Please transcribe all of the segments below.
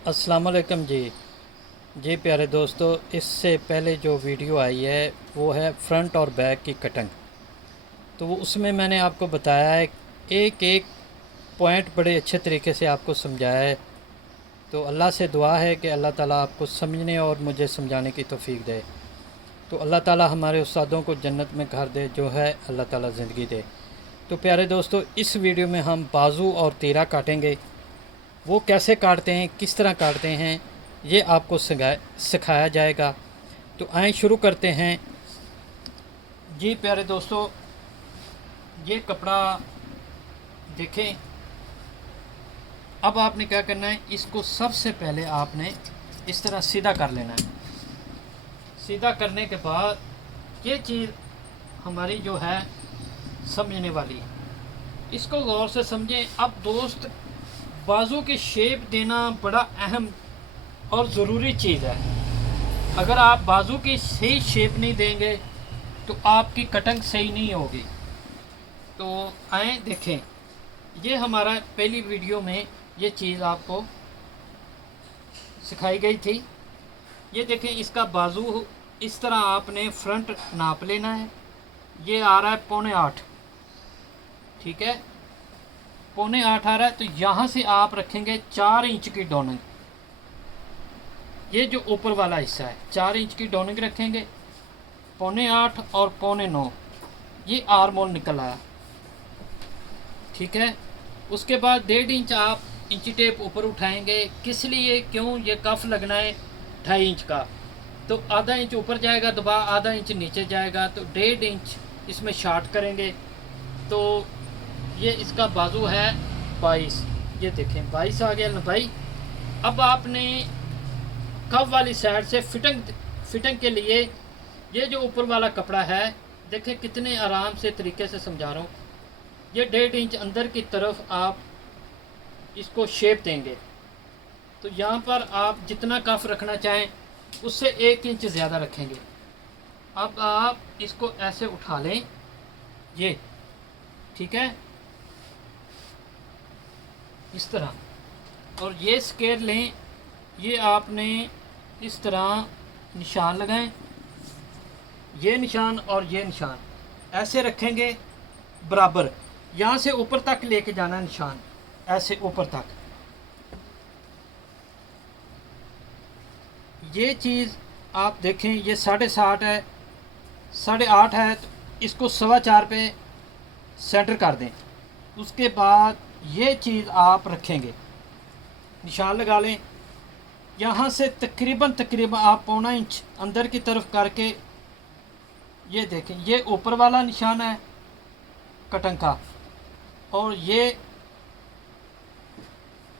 अस्सलाम वालेकुम जी। जी प्यारे दोस्तों, इससे पहले जो वीडियो आई है वो है फ्रंट और बैक की कटिंग। तो वो उसमें मैंने आपको बताया है, एक एक पॉइंट बड़े अच्छे तरीके से आपको समझाया है। तो अल्लाह से दुआ है कि अल्लाह ताला आपको समझने और मुझे समझाने की तौफीक दे। तो अल्लाह ताला हमारे उस्तादों को जन्नत में घर दे, जो है अल्लाह ताला ज़िंदगी दे। तो प्यारे दोस्तों, इस वीडियो में हम बाजू और तीरा काटेंगे। वो कैसे काटते हैं, किस तरह काटते हैं, ये आपको सिखाया जाएगा। तो आए शुरू करते हैं। जी प्यारे दोस्तों, ये कपड़ा देखें। अब आपने क्या करना है, इसको सबसे पहले आपने इस तरह सीधा कर लेना है। सीधा करने के बाद ये चीज़ हमारी जो है समझने वाली है, इसको गौर से समझें। अब दोस्त, बाजू की शेप देना बड़ा अहम और ज़रूरी चीज़ है। अगर आप बाजू की सही शेप नहीं देंगे तो आपकी कटिंग सही नहीं होगी। तो आए देखें, ये हमारा पहली वीडियो में ये चीज़ आपको सिखाई गई थी। ये देखें, इसका बाजू इस तरह आपने फ्रंट नाप लेना है। ये आ रहा है 7.25, ठीक है, 7.25 आ रहा है। तो यहाँ से आप रखेंगे 4 इंच की डोनिंग। ये जो ऊपर वाला हिस्सा है, 4 इंच की डोनिंग रखेंगे। 7.25 और 9.25 ये आर्म होल निकल आया, ठीक है। उसके बाद 1.5 इंच आप इंची टेप ऊपर उठाएंगे। किस लिए, क्यों, ये कफ लगना है 2.5 इंच का। तो आधा इंच ऊपर जाएगा दबा, आधा इंच नीचे जाएगा, तो 1.5 इंच इसमें शार्ट करेंगे। तो ये इसका बाजू है 22। ये देखें 22 आ गया लंबाई। अब आपने कफ वाली साइड से फिटिंग के लिए ये जो ऊपर वाला कपड़ा है, देखें कितने आराम से तरीके से समझा रहा हूँ। ये 1.5 इंच अंदर की तरफ आप इसको शेप देंगे। तो यहाँ पर आप जितना कफ रखना चाहें उससे 1 इंच ज़्यादा रखेंगे। अब आप इसको ऐसे उठा लें, ये ठीक है, इस तरह, और ये स्केयर लें। ये आपने इस तरह निशान लगाएं, ये निशान और ये निशान ऐसे रखेंगे बराबर। यहाँ से ऊपर तक लेके जाना निशान, ऐसे ऊपर तक। ये चीज़ आप देखें, ये 7.5 है, 8.5 है, तो इसको 4.25 पे सेंटर कर दें। उसके बाद ये चीज़ आप रखेंगे, निशान लगा लें। यहाँ से तकरीबन आप 1.25 इंच अंदर की तरफ करके, ये देखें, ये ऊपर वाला निशान है कटिंग का, और ये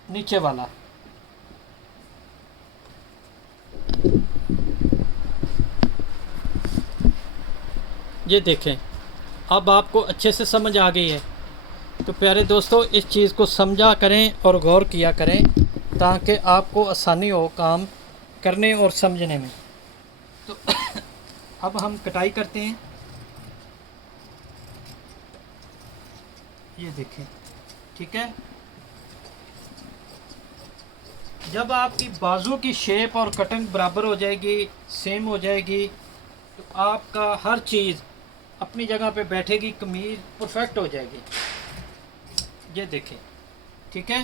नीचे वाला। ये देखें, अब आपको अच्छे से समझ आ गई है। तो प्यारे दोस्तों, इस चीज़ को समझा करें और गौर किया करें, ताकि आपको आसानी हो काम करने और समझने में। तो अब हम कटाई करते हैं। ये देखें, ठीक है। जब आपकी बाजू की शेप और कटिंग बराबर हो जाएगी, सेम हो जाएगी, तो आपका हर चीज़ अपनी जगह पे बैठेगी, कमीज परफेक्ट हो जाएगी। ये देखें, ठीक है।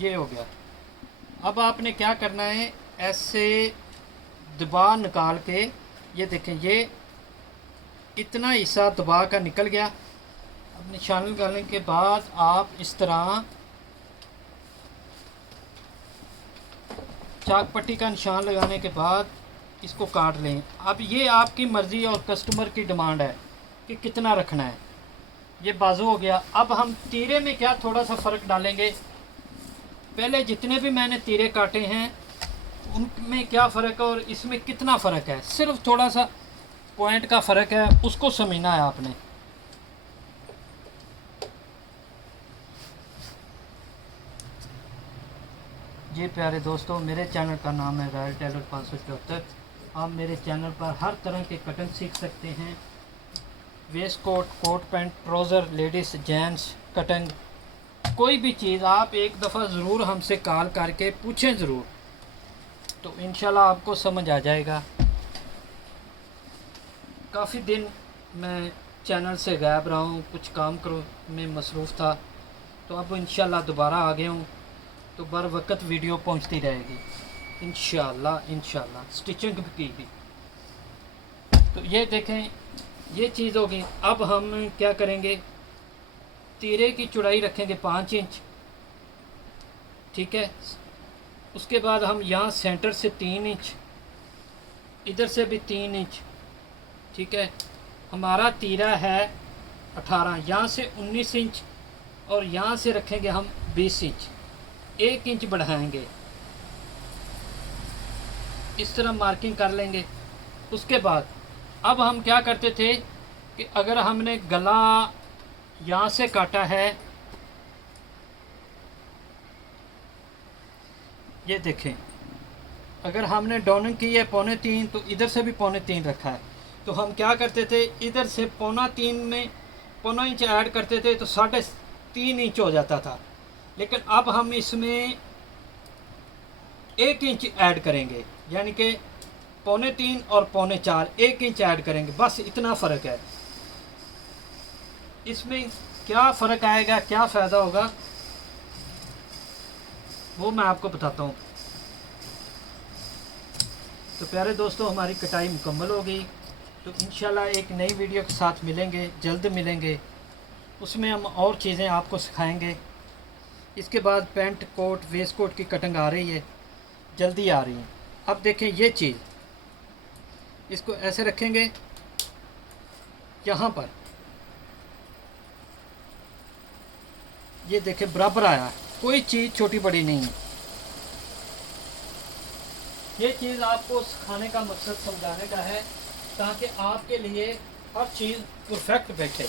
ये हो गया। अब आपने क्या करना है, ऐसे दबा निकाल के, ये देखें, ये इतना हिस्सा दबा का निकल गया। अब निशान लगाने के बाद आप इस तरह चाक पट्टी का निशान लगाने के बाद इसको काट लें। अब ये आपकी मर्ज़ी और कस्टमर की डिमांड है कि कितना रखना है। ये बाजू हो गया। अब हम तीरे में क्या थोड़ा सा फ़र्क डालेंगे। पहले जितने भी मैंने तीरे काटे हैं उनमें क्या फ़र्क है और इसमें कितना फ़र्क है, सिर्फ थोड़ा सा पॉइंट का फ़र्क है, उसको समझना है आपने। जी प्यारे दोस्तों, मेरे चैनल का नाम है रॉयल टेलर 574। आप मेरे चैनल पर हर तरह के कटिंग सीख सकते हैं। Waistcoat, coat pant, trouser, ladies gents cutting, कोई भी चीज़ आप एक दफ़ा ज़रूर हमसे कॉल करके पूछें ज़रूर, तो इंशाल्लाह आपको समझ आ जाएगा। काफ़ी दिन मैं चैनल से गायब रहा हूँ, कुछ काम करो में मसरूफ़ था, तो अब इंशाल्लाह दोबारा आ गया हूँ, तो बर वक्त वीडियो पहुँचती रहेगी इंशाल्लाह स्टिचिंग की भी। तो ये देखें, ये चीज़ होगी। अब हम क्या करेंगे, तीरे की चौड़ाई रखेंगे 5 इंच, ठीक है। उसके बाद हम यहाँ सेंटर से 3 इंच, इधर से भी 3 इंच, ठीक है। हमारा तीरा है 18, यहाँ से 19 इंच और यहाँ से रखेंगे हम 20 इंच, 1 इंच बढ़ाएंगे, इस तरह मार्किंग कर लेंगे। उसके बाद अब हम क्या करते थे कि अगर हमने गला यहाँ से काटा है, ये देखें, अगर हमने डॉनिंग की है 2.25, तो इधर से भी 2.25 रखा है, तो हम क्या करते थे, इधर से 2.25 में 0.25 इंच ऐड करते थे, तो 3.5 इंच हो जाता था। लेकिन अब हम इसमें 1 इंच ऐड करेंगे, यानी कि 3.25 और 4.25, 1 इंच ऐड करेंगे, बस इतना फ़र्क है। इसमें क्या फ़र्क आएगा, क्या फ़ायदा होगा, वो मैं आपको बताता हूँ। तो प्यारे दोस्तों, हमारी कटाई मुकम्मल हो गई, तो इंशाल्लाह एक नई वीडियो के साथ मिलेंगे, जल्द मिलेंगे। उसमें हम और चीज़ें आपको सिखाएंगे। इसके बाद पैंट कोट, वेस्ट कोट की कटिंग आ रही है, जल्दी आ रही है। अब देखें ये चीज़, इसको ऐसे रखेंगे यहाँ पर, ये देखें बराबर आया है, कोई चीज़ छोटी बड़ी नहीं है। ये चीज़ आपको सिखाने का मकसद समझाने का है, ताकि आपके लिए हर चीज़ परफेक्ट बैठे।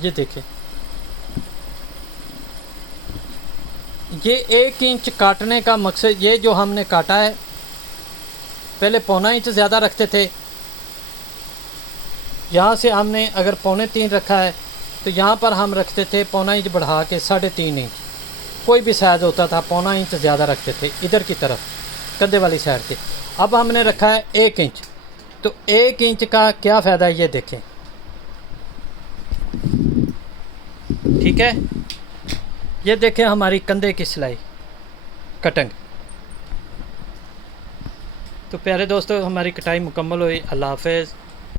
ये देखें, ये 1 इंच काटने का मकसद, ये जो हमने काटा है, पहले 0.25 इंच ज़्यादा रखते थे, यहाँ से हमने अगर 2.25 रखा है, तो यहाँ पर हम रखते थे 0.25 इंच बढ़ा के 3.5 इंच। कोई भी साइज़ होता था 0.25 इंच ज़्यादा रखते थे इधर की तरफ, कंधे वाली साइड से। अब हमने रखा है 1 इंच, तो 1 इंच का क्या फ़ायदा है, ये देखें, ठीक है। ये देखें हमारी कंधे की सिलाई कटिंग। तो प्यारे दोस्तों, हमारी कटाई मुकम्मल हुई। अल्लाह हाफ़िज़।